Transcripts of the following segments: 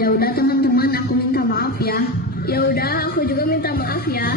Ya udah teman-teman, aku minta maaf ya. Ya udah, aku juga minta maaf ya.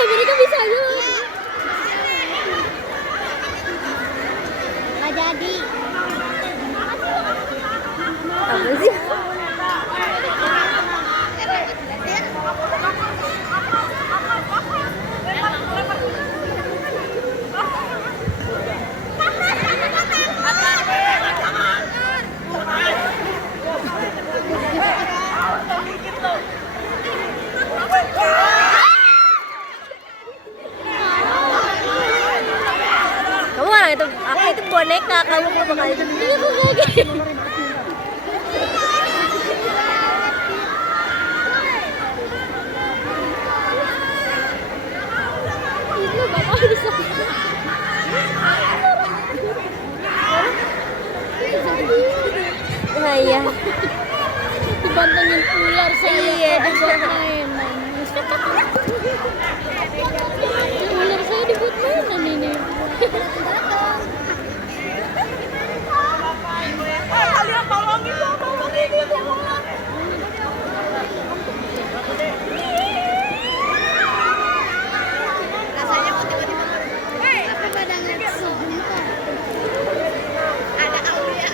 Mereka bisa juga. Nggak jadi. Apa sih? Itu boneka, kamu belum bakal itu. Itu bapak bisa. Nah iya. Dibantengin ular saya. Iya, dibuat mainan. Ular saya dibuat mainan ini. Kalian tolongin dong, tolongin ini ular. Rasanya mau tiba-tiba apa badangan sebentar. Ada Aulia.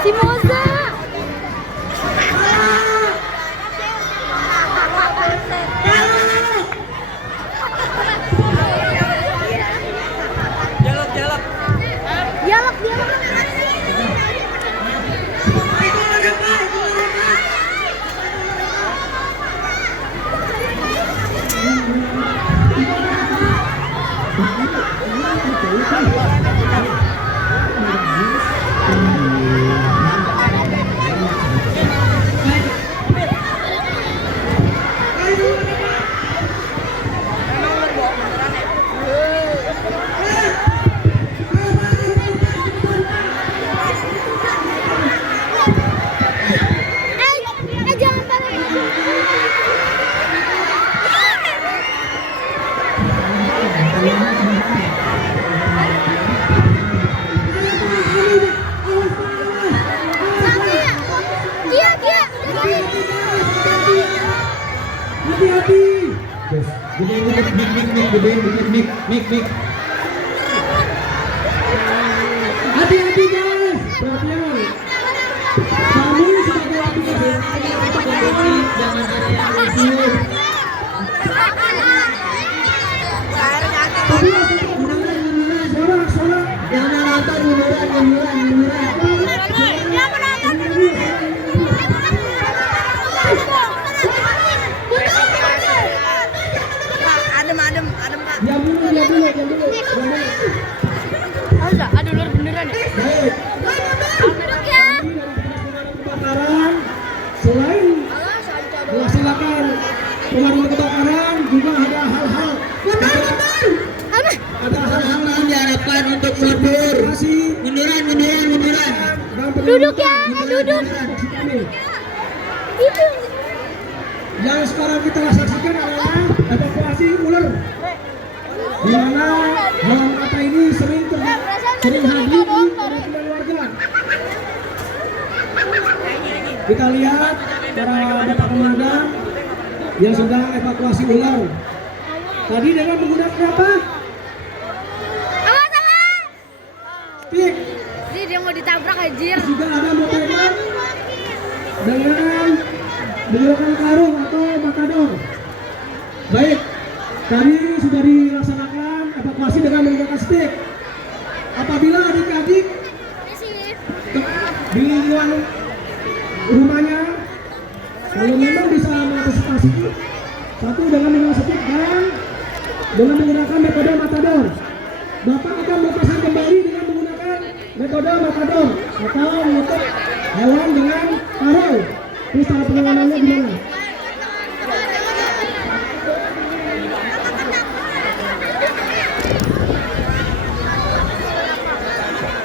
Si Moza. Dialog. Jangan taruh. Hati-hati. Yes. Mik. Hati-hati guys. Perhatian. Kamu sebagai aplikasi jangan ada yang mundur. Tapi sorak. Jangan nonton munduran. Adem Kak. Diam dulu. Ada ular beneran ya? Baik. Duduk ya. Kebakaran selain melaksanakan pemadam kebakaran juga ada hal-hal lain diharapkan untuk munduran. Duduk ya, duduk. Itu. Yang sekarang kita saksikan adalah evakuasi ular, di mana hewan kata ini sering hadir di permukiman warga. Kita lihat para bapak pemadam yang sedang evakuasi ular. Tadi dengan menggunakan apa? Stick. Jadi dia mau ditabrak anjir. Juga ada motornya dengan menggunakan karung atau matador. Baik, tadi sudah dilaksanakan evakuasi dengan menggunakan stick. Apabila adik-adik di lingkungan rumahnya, kalau memang bisa mengantisipasi, satu dengan menggunakan stick dan dengan menggunakan metode matador. Bapak akan melepaskan kembali dengan menggunakan metode matador atau menutup hewan dengan karung. Ini cara penanganannya gimana?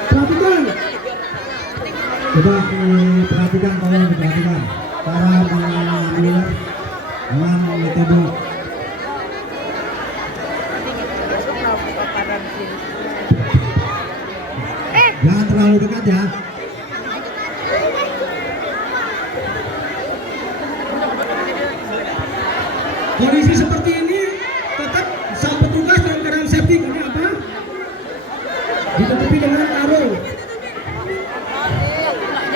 Perhatikan. Coba perhatikan, tolong diperhatikan cara mengambil hewan metode. Jangan terlalu dekat ya. Kondisi seperti ini tetap sang petugas dalam keadaan safety. Karena apa? Ditutupi dengan karung.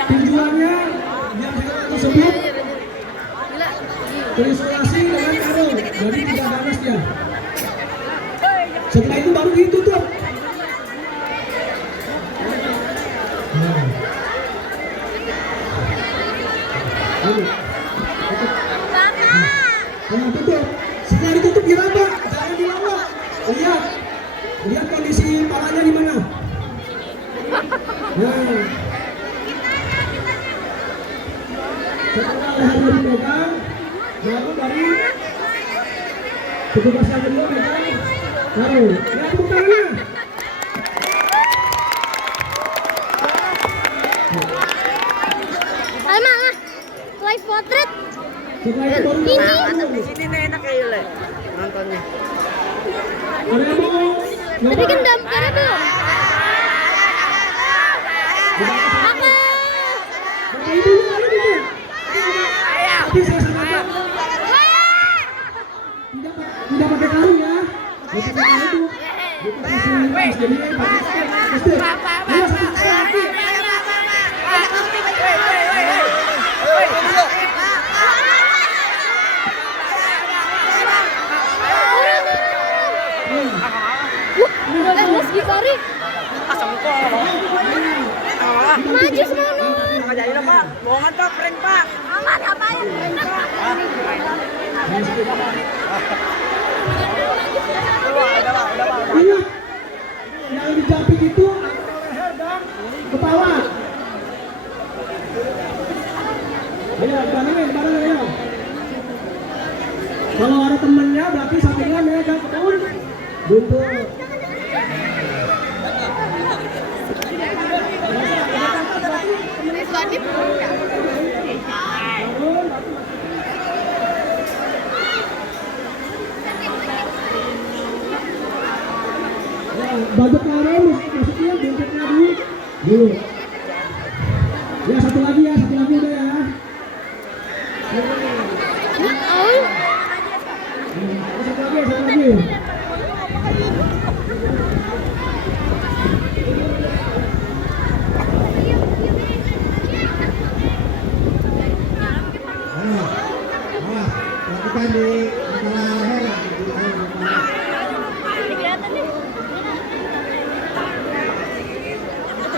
Tujuannya yang hewan tersebut terisolasi dengan karung, jadi tidak ganas dia. Setelah itu baru ditutup. Tutup. Nah, tutup. Setelah ditutup diraba, jangan dilaba. Lihat, lihat kondisi palanya gimana. Nah, setelah lehernya dipegang, baru dari petugas yang kedua pegang, baru lihat tepuk tangannya. Alma, live portrait. Setelah itu baru Ini. Di sini nih enak ya Le nontonnya. ada yang mau Tapi kan damkarnya belum. Apa? Bapak ibunya ada gitu. Tapi saya sarankan tidak pakai karung ya. Tidak pakai karung itu. Bukan kasih jadi pakai pasti. Ayo satu. Mas Gifari. Maju semua. Nggak jadi lah Pak, bohongan Pak, prank Pak. Aman, apain? Ingat, yang dijapit itu leher dan kepala. Ayo, barengin ayo. Kalau ada temennya berarti sampingnya megang betul. Buntu. Baju karen maksudnya buntutnya dulu. Ya satu lagi udah ya. Satu lagi. Lakukan di antara leher.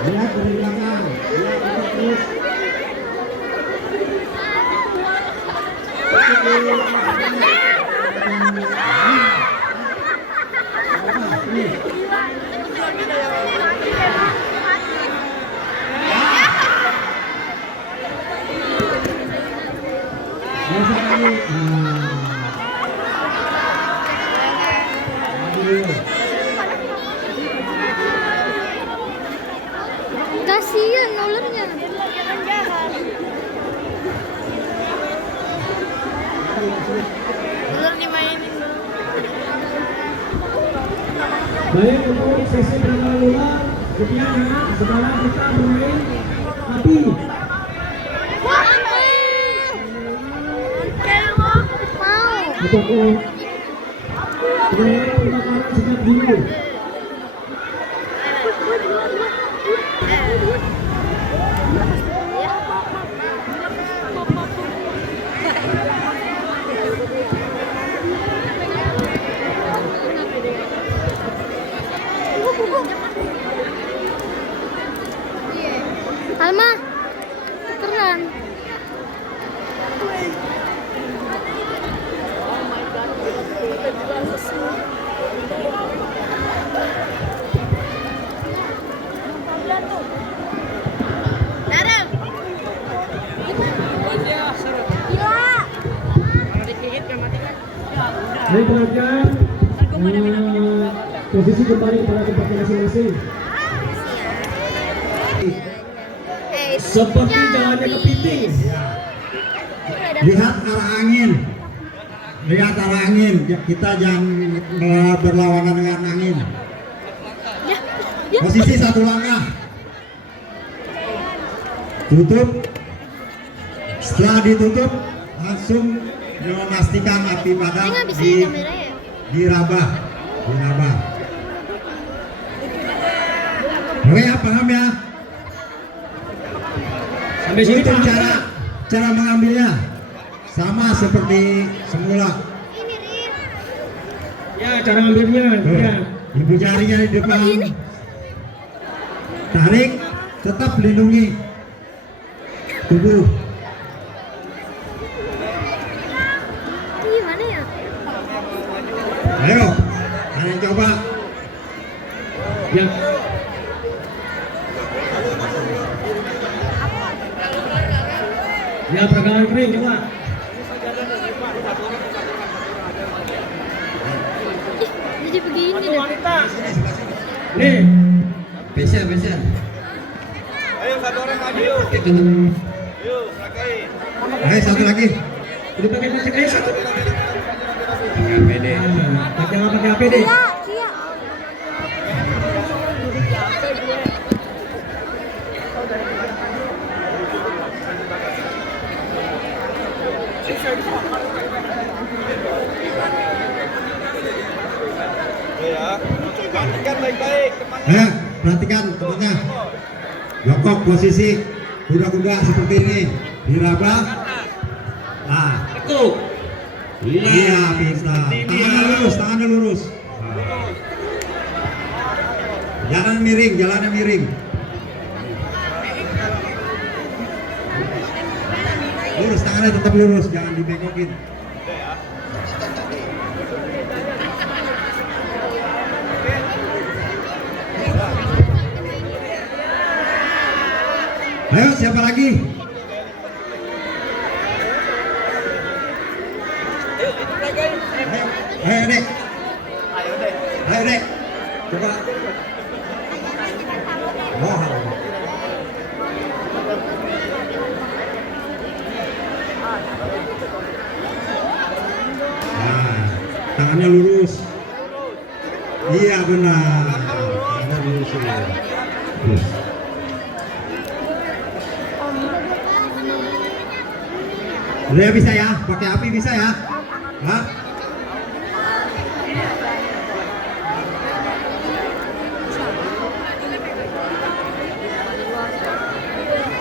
Lihat dari belakang. Lihat terus. Biasa kali. Kasihan ularnya. Ular dimainin dulu. Baik untuk sesi bermain ular, sekian ya. Sekarang kita bermain api. Untuk kebakaran sejak dulu. Alma, keren. Darang. Gila. Baik perhatikan posisi kembali pada tempatnya masing-masing. Seperti jalannya kepiting. Lihat arah angin. Lihat arah angin. Kita jangan berlawanan dengan angin. Posisi satu langkah. Tutup. Setelah ditutup, langsung memastikan api padam diraba. Oke ya, paham ya? Sampai sini Itu cara mengambilnya sama seperti semula. ya, cara ngambilnya ya. Ibu jarinya di depan. Tarik, tetap lindungi tubuh. Ayo, kalian coba. Ya. Ya, pegangan kering coba. Jadi begini deh. Nih. Pesan. Ayo satu orang maju. Ayo, rakai. Ayo satu lagi. Udah pakai masker aja satu. APD. Jangan pakai APD. Kia. Ya, perhatikan baik-baik temannya. Ayo, perhatikan temannya. Jongkok posisi kuda-kuda seperti ini. Diraba. Nah, Tuh. iya pintar. Tangannya lurus. Jalan miring. Lurus, tangannya tetap lurus, jangan dibengokin. Ayo, siapa lagi? Ayo, Dek. Ayo, Dek. Coba. Wah. Nah, tangannya lurus. Iya benar. Tangannya lurus. Lurus. Udah ya, bisa ya, pakai api bisa ya. Hah?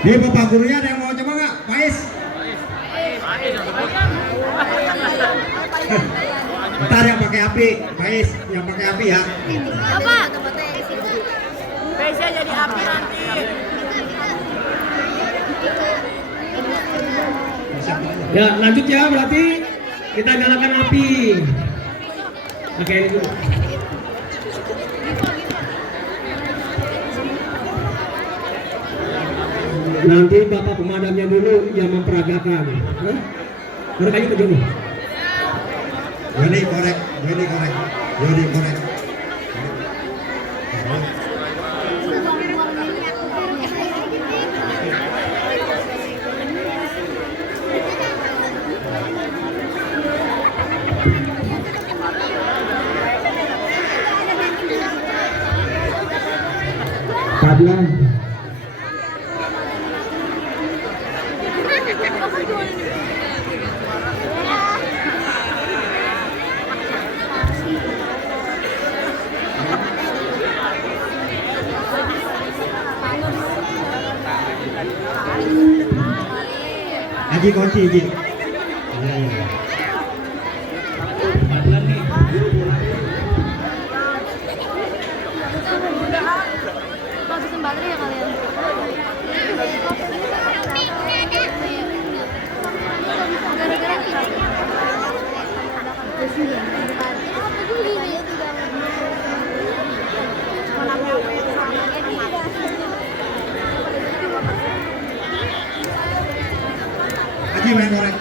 Ini bapak gurunya ada yang mau coba nggak? Pais? Ntar yang pakai api, Pais yang pakai api ya. Apa? Spesial jadi api nanti. Ya, lanjut ya, berarti kita nyalakan api. Oke, ini dulu. Nanti bapak pemadamnya dulu yang memperagakan. Hah? Mereka aja ke dulu. Jadi korek. Padlan. Aji kunci, Ji. Ya. Masukin baterai ya kalian. Aji main korek.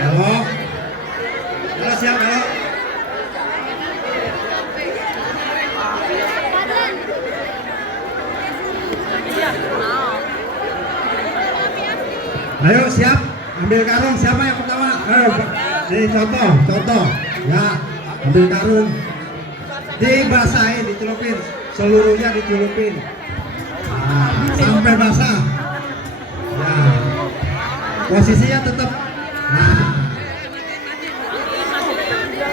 Halo. Halo, siap, halo. Ayo siap, ambil karung. Siapa yang pertama? Ini contoh. Ya, ambil karung. Dibasahin, dicelupin. Seluruhnya dicelupin. Nah, sampai basah. Ya. Posisinya tetap. Nah.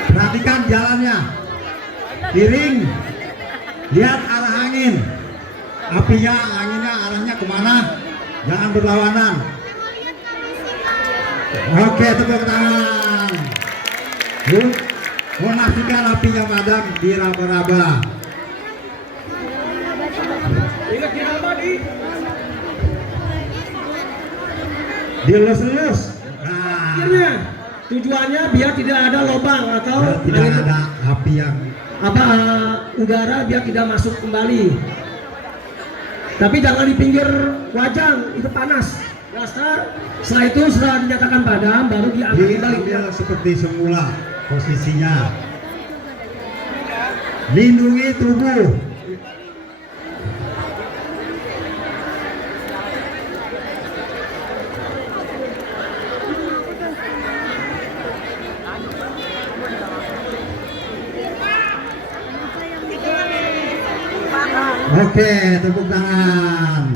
Perhatikan jalannya. Piring. Lihat arah angin. Apinya, anginnya arahnya kemana? Jangan berlawanan. Oke, tepuk tangan. Yuk, memastikan apinya padam di raba-raba. Ingat diraba di. Dilus-lus. Nah, Akhirnya tujuannya biar tidak ada lubang atau tidak angin- ada api yang udara biar tidak masuk kembali. Tapi jangan di pinggir wajan, itu panas. Nah, setelah itu setelah dinyatakan padam baru diangkat kembali. diambil seperti semula posisinya. Lindungi tubuh. Oke, tepuk tangan.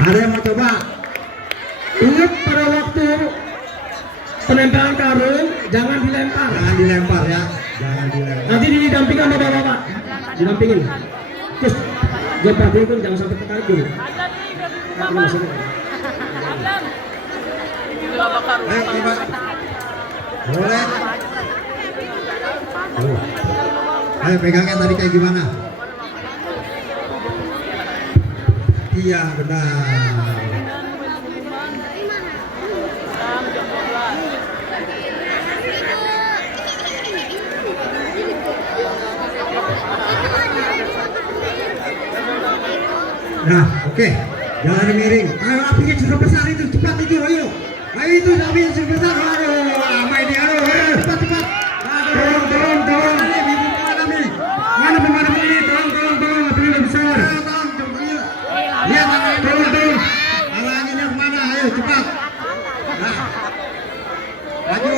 Ada yang mau coba? Ingat pada waktu penempelan karung jangan dilempar. Jangan dilempar ya. Jangan dilempar. Nanti didampingin sama bapak-bapak. Didampingin. Terus jangan perhatiin kan jangan sampai tertarik dulu. Ayo coba. Boleh. Tuh. Ayo pegangnya tadi kayak gimana? Iya benar. Nah, oke. Jangan miring. Ayo apinya sudah besar itu, cepat itu, ayo. Ayo itu apinya sudah besar. Aduh, lama ini. Aduh, cepat. Tolong. Mana ini? Tolong, apinya udah besar. Tolong. Lihat, tolong. Anginnya kemana? Ayo cepat. Nah, maju.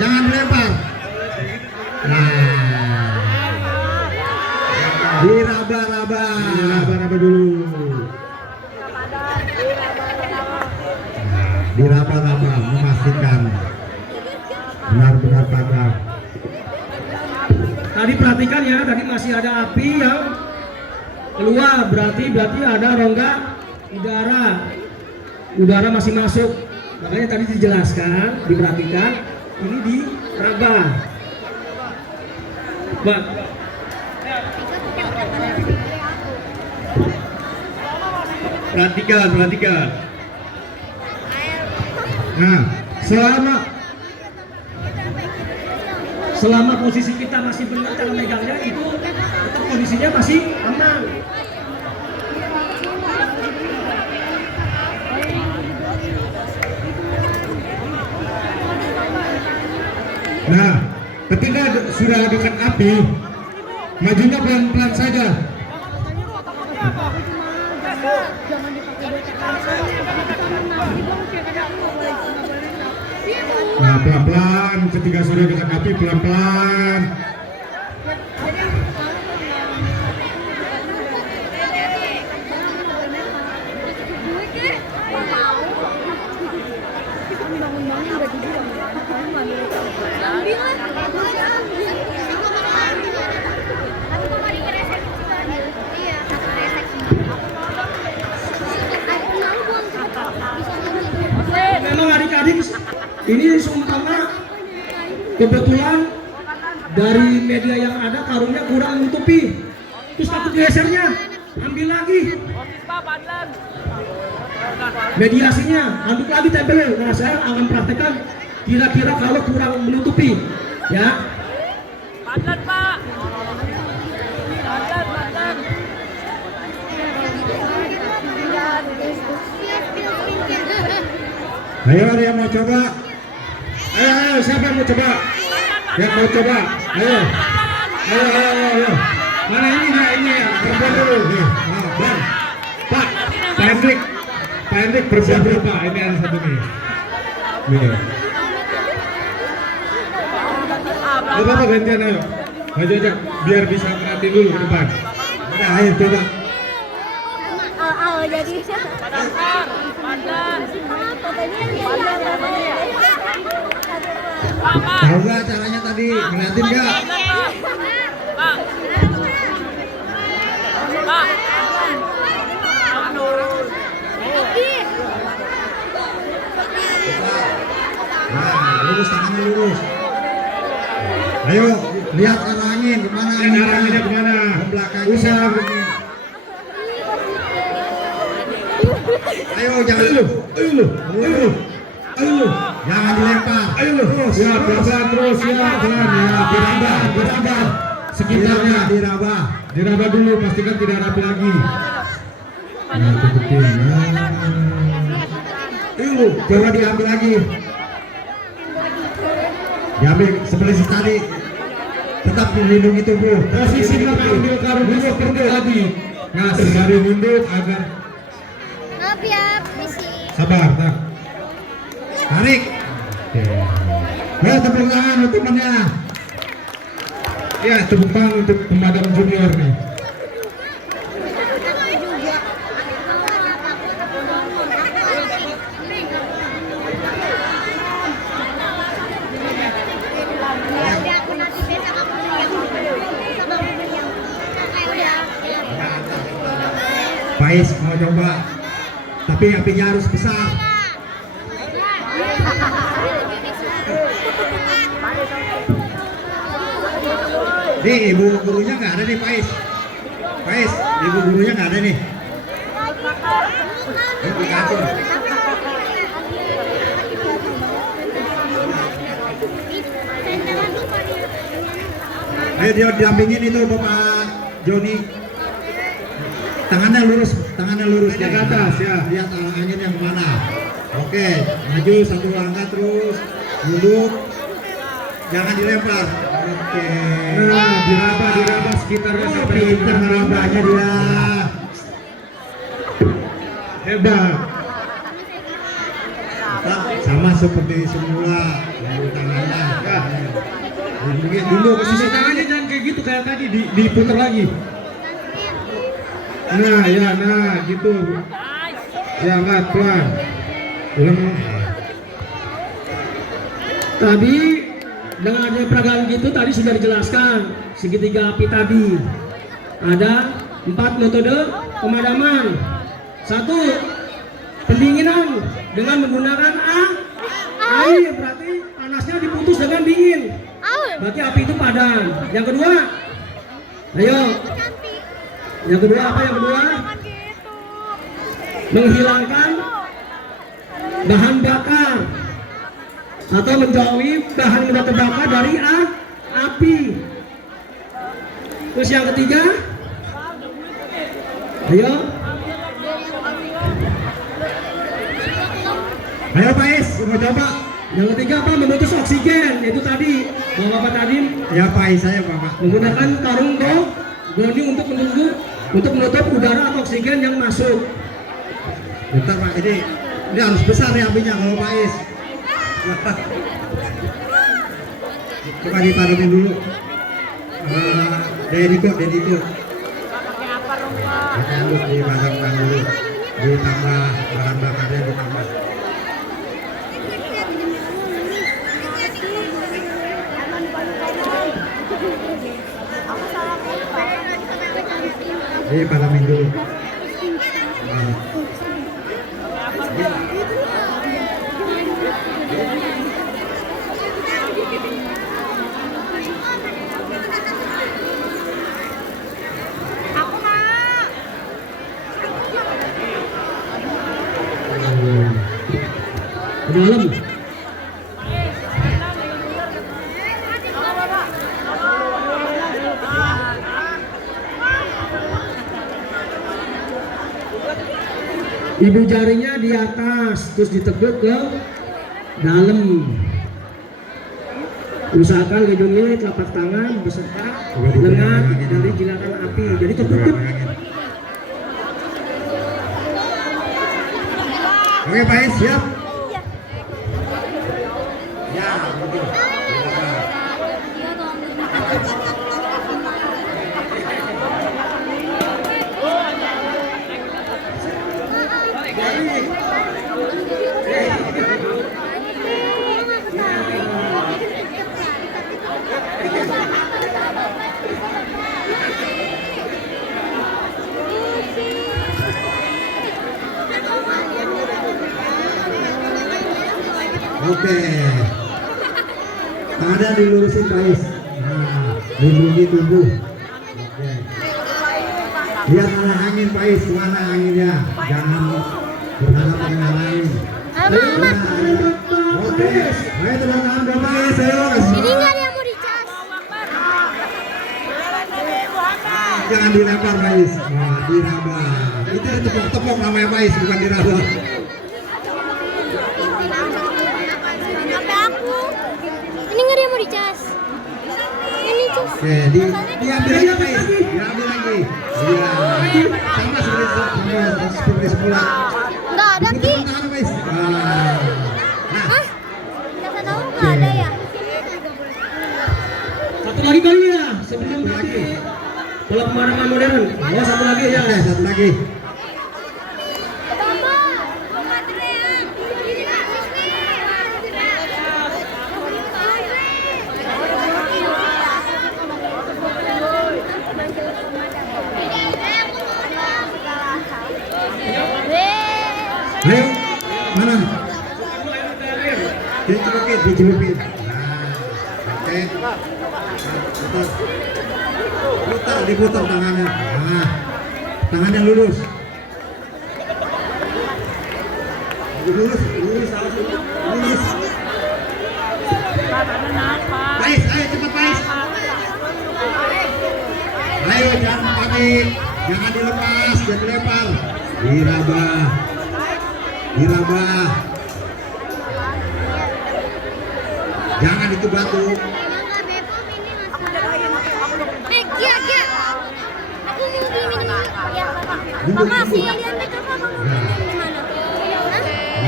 Jangan dilempar. Nah, diraba-raba dulu. Diraba-raba memastikan benar-benar padam. Tadi perhatikan ya, tadi masih ada api yang keluar, berarti ada rongga udara masih masuk. Makanya tadi dijelaskan, diperhatikan, ini diraba. Pak, perhatikan. Nah, selama posisi kita masih benar cara megangnya itu tetap kondisinya masih aman. Nah, ketika sudah dekat api, majunya pelan-pelan saja. Nah, pelan-pelan ketika sudah dekat api, pelan-pelan. Memang adik-adik ini seumpama kebetulan dari media yang ada karungnya kurang menutupi, terus takut gesernya, ambil lagi mediasinya, aduk lagi tempel. Nah, saya akan praktekkan kira-kira kalau kurang menutupi ya. Padlan, Pak. Ayo, ada yang mau coba? Ayo, siapa yang mau coba? Yang mau coba? Ayo. Mana ini ya? Perempuan dulu. Nih, Bang. Pak Hendrik perempuan dulu, Pak. Ini ada satu nih. Nih. Gak apa-apa, gantian ayo. Maju aja, biar bisa ngeliatin dulu ke depan. Udah, ayo coba. Jadi Padlan. Tahu nggak caranya tadi? Ngeliatin nggak? Pak. Nah, lurus tangannya lurus. Ayo, lihat arah angin kemana? Arahnya kemana? Ke belakang. Usaha begini. Ayo jangan lu. Jangan dilempar. Ayo lu. Ya, pelan-pelan terus ya, pelan ya. Diraba. Sekitarnya diraba dulu, pastikan tidak rapi lagi. Nah, tutupin. Ayo, coba diambil lagi. Diambil seperti tadi. Tetap melindungi tubuh. Posisi mengambil karung seperti tadi. Nah, sembari mundur agar Maaf ya, misi. sabar, tak. Tarik. Ya, tepuk tangan untuk temannya. Ya, tepuk tangan untuk pemadam junior nih. Pais mau coba, tapi apinya harus besar. Nih, ibu gurunya nggak ada nih, Pais. Ibu gurunya nggak ada nih. Diatur. Ayo dia didampingin itu Bapak Joni. Tangannya lurus Ke atas ya. Lihat arah angin yang mana. Oke, maju satu langkah terus, duduk, jangan dilempar. Oke. Nah, diraba sekitarnya sampai Pintar merabanya dia. hebat. Sama seperti semula, tangannya. Mungkin dulu Posisi tangannya jangan kayak gitu kayak tadi, diputar lagi. Nah, gitu. Ya, angkat pelan. Ulang. Tadi dengan adanya peragaan gitu tadi sudah dijelaskan segitiga api tadi. Ada 4 metode pemadaman. 1. Pendinginan dengan menggunakan air, berarti panasnya diputus dengan dingin. Berarti api itu padam. Yang kedua, ayo. Yang kedua apa? Yang kedua, menghilangkan bahan bakar atau menjauhi bahan mudah terbakar dari api. Terus yang ketiga, ayo. Ayo Pais, mau coba. Yang ketiga apa? Memutus oksigen. Itu tadi, Bapak tadi Ya Pais saya Bapak. menggunakan karung goni untuk menutup udara atau oksigen yang masuk. Bentar Pak, ini harus besar ya apinya kalau Pais. Coba ditaruhin dulu. Dediko. Pakai halus dipasangkan dulu. Ditambah bahan bakarnya ditambah. Jadi padamin dulu. Ke dalam. Ibu jarinya di atas, terus diteguk ke dalam. Usahakan gedungnya telapak tangan beserta lengan dari jilatan api. Jadi tertutup. Oke Pais, siap? Ya, betul. Oke. Tangannya dilurusin Pais. Nah, lindungi tubuh. Oke. Lihat arah angin Pais, kemana anginnya. Jangan berhadapan dengan yang lain. Ama. Oke, ayo tepuk tangan buat Pais, ayo. Ini nggak ada yang mau dicas. Jangan dilempar Pais. Wah, diraba. Itu tepuk-tepuk namanya Pais, bukan diraba. Sampai aku. Ini nggak ada yang mau dicas. Ini cus. Oke, diambil lagi Pais. Diambil lagi. Iya. Sama seperti semula. Nggak ada Ki. Tepuk tangan Pais. Nah. Hah? Nggak tahu nggak ada ya. Satu lagi kali ya, sebelum nanti bola pemadaman modern. Oh, satu lagi ya. Oke, satu lagi. Ayo, mana? Dicelupin. Nah, oke. Diputar tangannya. Nah, tangannya lurus. Lurus. Pais, ayo cepat Pais. Ayo jangan panik, jangan dilepas, jangan dilempar. Diraba. Jangan itu batu. Gia. Aku mau beli minum. Ya, makasih. Kalian betul apa? Gimana?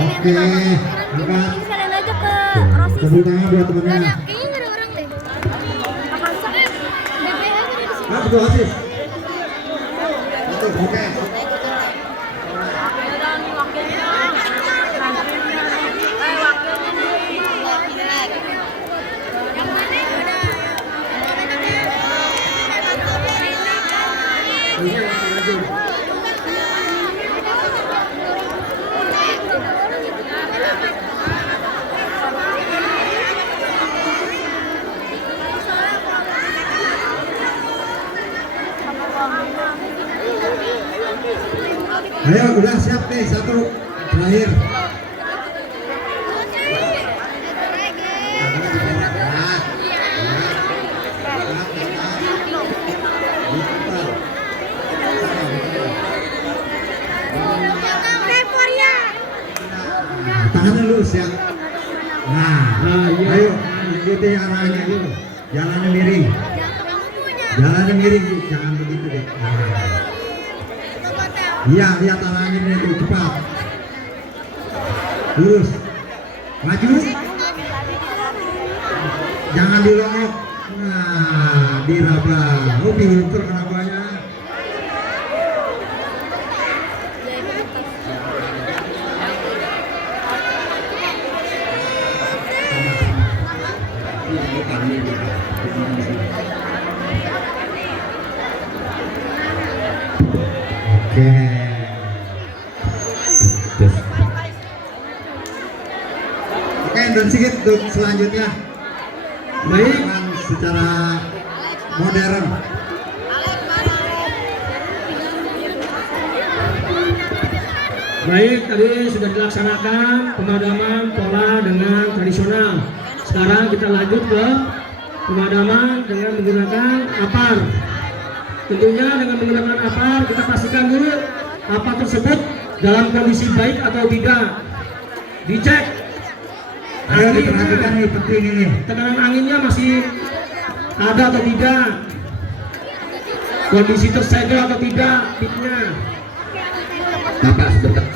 Oke, angkat. Sekalian aja ke Rosis. Tepuk tangan buat temennya. Kayaknya nggak ada orang deh. Apaan sih? DPH ada di sini. Terima kasih. Oke. Ayo, udah siap nih, satu terakhir. Tangannya lurus ya. Nah, ayo ikuti arahnya dulu. Jalannya miring, jangan begitu deh. Iya, lihat arahnya itu cepat. Lurus, maju. Jangan dilongok. Nah, diraba. Oh, pinter kenapanya. Oke. Oke, dan sedikit untuk selanjutnya. Baik, secara modern. Baik, tadi sudah dilaksanakan pemadaman pola dengan tradisional. Sekarang kita lanjut ke pemadaman dengan menggunakan apar. Tentunya dengan menggunakan apar kita pastikan dulu apar tersebut dalam kondisi baik atau tidak. Dicek. Ayo diperhatikan nih, penting ini. Tekanan anginnya masih ada atau tidak. Kondisi tersegel atau tidak pitnya. Bapak sebentar.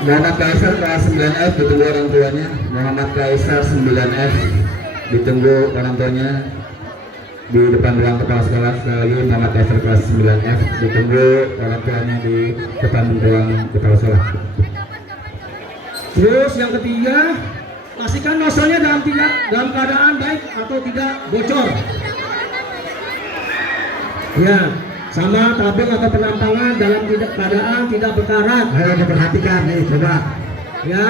Muhammad Kaisar kelas 9F ditunggu orang tuanya. Muhammad Kaisar 9F ditunggu orang tuanya di depan ruang kepala sekolah. Sekali lagi Muhammad Kaisar kelas 9F ditunggu orang tuanya di depan ruang kepala sekolah. Terus yang ketiga, pastikan nozzle-nya dalam keadaan baik atau tidak bocor. Ya, sama tabung atau penampangan dalam keadaan tidak berkarat. Ayo diperhatikan nih, coba. Ya.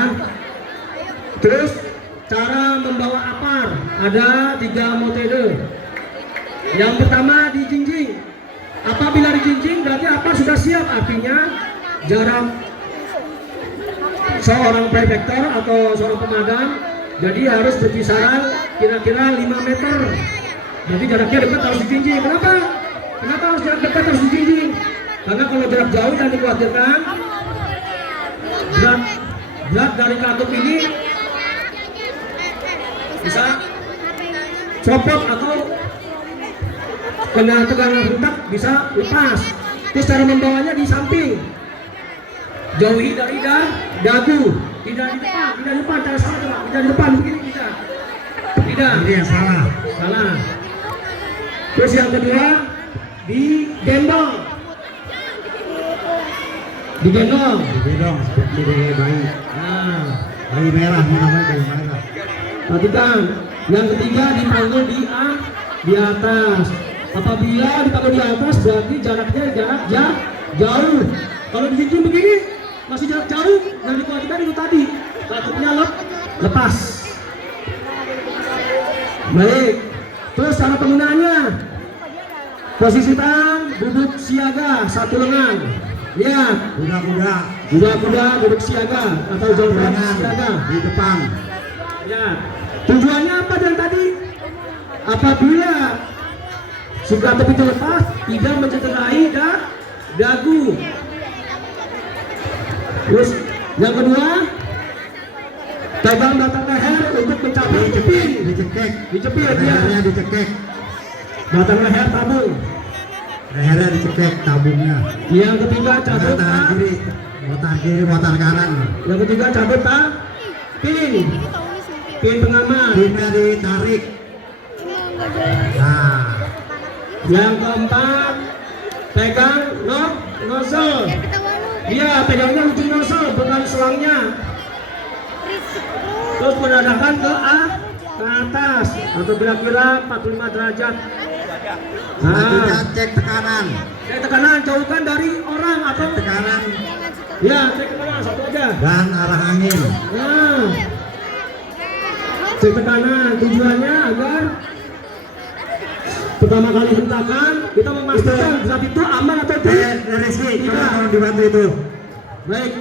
Terus cara membawa apar ada 3 metode. Yang pertama dijinjing. Apabila dijinjing berarti apar sudah siap, artinya jarak seorang prefektor atau seorang pemadam, jadi harus berkisaran kira-kira 5 meter. Jadi jaraknya dekat harus dijinjing. Kenapa? Kenapa harus jarak dekat harus dijinjing? Karena kalau jarak jauh dan dikhawatirkan berat dari katup ini bisa copot atau kena tegangan hentak bisa lepas. Terus cara membawanya di samping, jauhi dari dagu, tidak di depan, cara salah coba, tidak di depan begini tidak. Ini yang salah. Salah. Terus yang kedua digendong. Digendong. Digendong seperti bayi. Nah, Bayi merah, namanya bayi merah. perhatikan. Yang ketiga dipanggil di atas. Apabila dipanggil di atas berarti jaraknya jauh. Kalau dijinjing begini masih jarak jauh dan dikuatkan itu tadi takutnya lepas. Baik. Terus cara penggunaannya. Posisi tangan duduk siaga satu lengan. Lihat. Kuda-kuda duduk siaga atau jalan siaga di depan. ya. Tujuannya apa dan tadi? Apabila si katup itu lepas, tidak mencederai dagu. Terus yang kedua, pegang batang leher untuk mencapai Dicekek. Dicepit ya. Lehernya dicekek. Batang leher tabung. Lehernya dicekek tabungnya. Yang ketiga cabut Tangan kiri, tangan kanan. Yang ketiga cabut pin pengaman. Pinnya ditarik. Nah, Yang keempat pegang nozzle. Iya, pegangnya ujung nozzle bukan selangnya. Terus menadakan ke atas atau kira-kira 45 derajat. selanjutnya cek tekanan. Cek tekanan jauhkan dari orang atau Tekanan ya cek tekanan satu aja. dan arah angin. Nah, cek tekanan tujuannya agar pertama kali hentakan kita memastikan zat itu aman atau tidak. Rizky, coba tolong dibantu itu. Baik.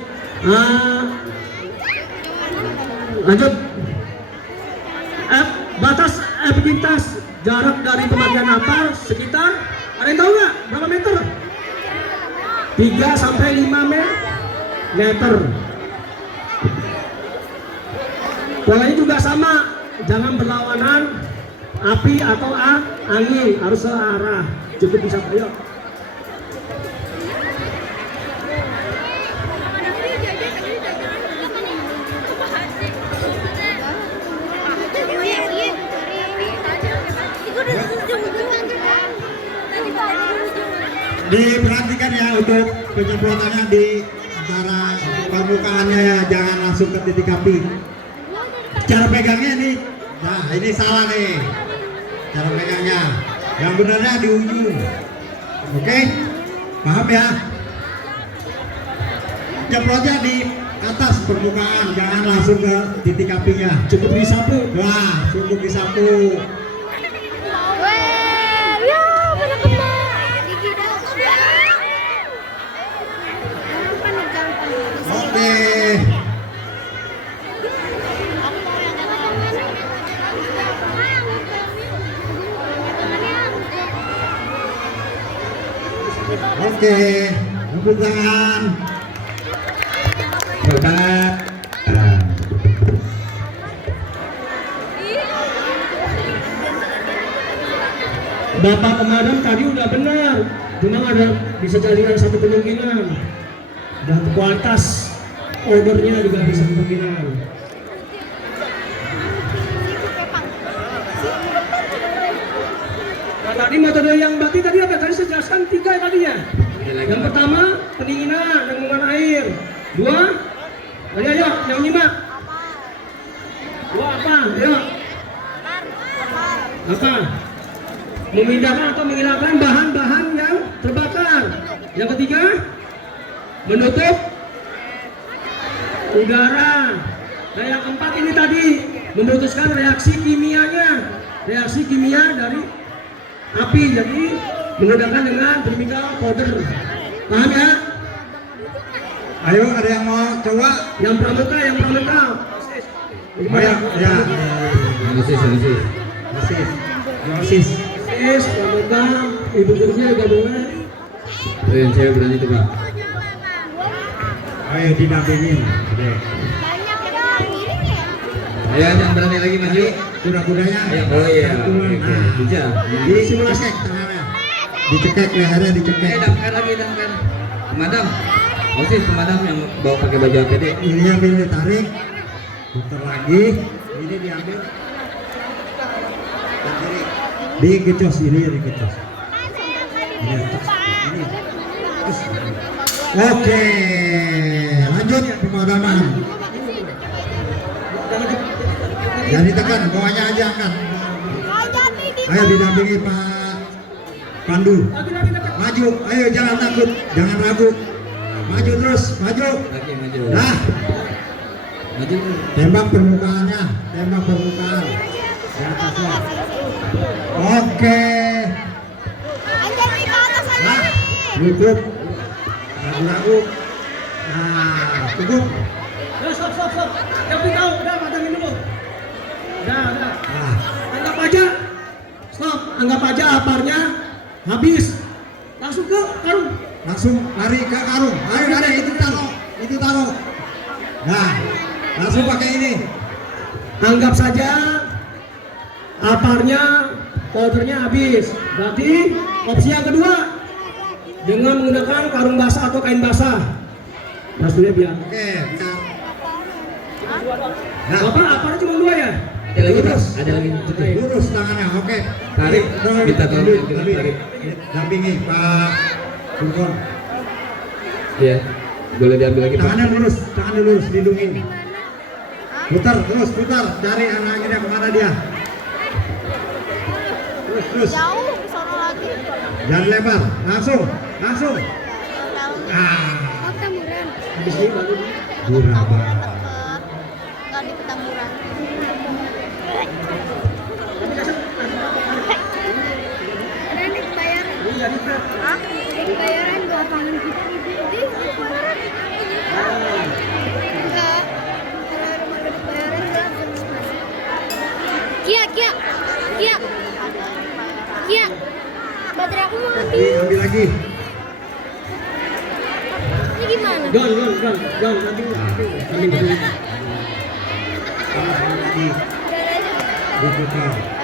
Lanjut. Batas epintas jarak dari pemakaian napal sekitar, ada yang tahu nggak berapa meter? 3 sampai 5 meter. Polanya juga sama, jangan berlawanan api atau angin, harus searah. Cukup bisa ayo. Diperhatikan ya untuk penyemprotannya di antara permukaannya ya, jangan langsung ke titik api. Cara pegangnya nih, nah ini salah nih. Cara pegangnya, yang benarnya di ujung. Oke, paham ya? Jemprotnya di atas permukaan, jangan langsung ke titik apinya. Cukup disapu. Wah, cukup disapu. Oke. Oke, tepuk tangan. Bertangan. Bapak pemadam tadi udah benar, cuma ada bisa jadi satu kemungkinan dan kualitas ordernya juga bisa kemungkinan. Nah, tadi metode yang berarti tadi apa? Tadi saya jelaskan 3 tadinya. Yang pertama pendinginan dengan air. 2, ayo yang 5. 2 apa? Ayo. Apa? Memindahkan atau menghilangkan bahan-bahan yang terbakar. Yang ketiga, menutup udara. Nah, yang keempat ini tadi memutuskan reaksi kimianya, reaksi kimia dari api. Jadi menggunakan dengan chemical powder. Paham ya? Ayo, ada yang mau coba? Yang pramuka, yang pramuka. Ayo, ya. Yosis. Yosis. Yes, pramuka. Ibu gurunya gabungan. Oh, yang cewek berani tuh Pak. Ayo didampingin. Oke. Banyak dong, ini ya. Ayo yang berani lagi maju. Kuda-kudanya. Oh iya. Kuman. Oke. Bisa. Dicekek tangannya. Dicekek lehernya dicekek. Damkar lagi damkar. Pemadam. Yosis pemadam yang bawa pakai baju APD. Ini yang ditarik. Putar lagi. Ini diambil. Digecos ini digecos. Ini. Terus. Oke, lanjut pemadaman. Jangan ditekan, bawahnya aja angkat. Ayo didampingi Pak Pandu. Maju, ayo jangan takut, jangan ragu. Maju terus, maju. Lagi maju. Nah, Maju. tembak permukaannya, tembak permukaan. Di atasnya. Oke. Anjay, ke atas aja Nah, nih. cukup. Ragu-ragu. Nah, cukup. Ya, stop. Yang tahu, udah padangin dulu. Udah. Nah, Anggap aja. Stop, anggap aja aparnya habis. Langsung ke karung. langsung lari ke karung. Ayo lari, itu taruh. Nah, langsung pakai ini. Anggap saja aparnya, powdernya habis. Berarti opsi yang kedua dengan menggunakan karung basah atau kain basah. Mas Surya biar. Oke, bentar. Nah, Bapak aparnya cuma 2 ya? Ada lagi Pak. Ada lagi. Cukup. lurus tangannya. Oke. Tarik. Minta tolong tarik. Dampingi Pak Bungkon. Iya. Boleh diambil lagi Pak. Tangannya lurus, lindungin. Putar, terus putar. Cari anaknya kemana dia. Terus. Jauh, ke sono lagi. Jangan lebar. Langsung. Ah, Petamburan. Habis ini baru. murah banget. Nggak di Petamburan. Nanti bayaran. Iya, Dika. Hah? Bayaran dua tangan kita di sini. Enggak. Kalau rumah gede bayaran gratis. Kia. Baterai aku mau habis. Ambil lagi. Ini gimana? Gon, nanti Diputar.